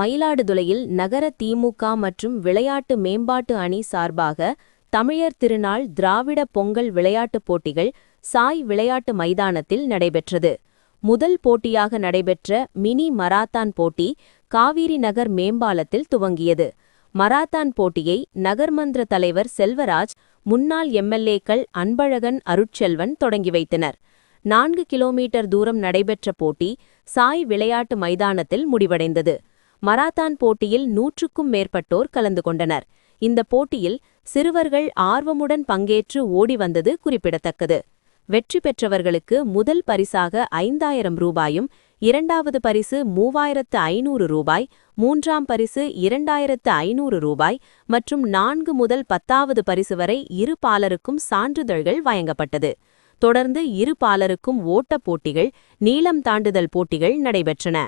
மயிலாடுதுறையில் நகர திமுக மற்றும் விளையாட்டு மேம்பாட்டு அணி சார்பாக தமிழர் திருநாள் திராவிட பொங்கல் விளையாட்டுப் போட்டிகள் சாய் விளையாட்டு மைதானத்தில் நடைபெற்றது. முதல் போட்டியாக நடைபெற்ற மினி மராத்தான் போட்டி காவிரி நகர் மேம்பாலத்தில் துவங்கியது. மராத்தான் போட்டியை நகர்மன்ற தலைவர் செல்வராஜ், முன்னாள் எம்எல்ஏக்கள் அன்பழகன், அருட்செல்வன் தொடங்கி வைத்தனர். 4 கிலோமீட்டர் தூரம் நடைபெற்ற போட்டி சாய் விளையாட்டு மைதானத்தில் முடிவடைந்தது. மராத்தான் போட்டியில் 100க்கும் மேற்பட்டோர் கலந்து கொண்டனர். இந்த போட்டியில் சிறுவர்கள் ஆர்வமுடன் பங்கேற்று ஓடி வந்தது குறிப்பிடத்தக்கது. வெற்றி பெற்றவர்களுக்கு முதல் பரிசாக 5000 ரூபாயும், இரண்டாவது பரிசு 3500 ரூபாய், மூன்றாம் பரிசு 2500 ரூபாய் மற்றும் 4 முதல் 10வது பரிசு வரை இரு பாலருக்கும் சான்றிதழ்கள் வழங்கப்பட்டது. தொடர்ந்து இரு பாலருக்கும் ஓட்டப் போட்டிகள், நீளம் தாண்டுதல் போட்டிகள் நடைபெற்றன.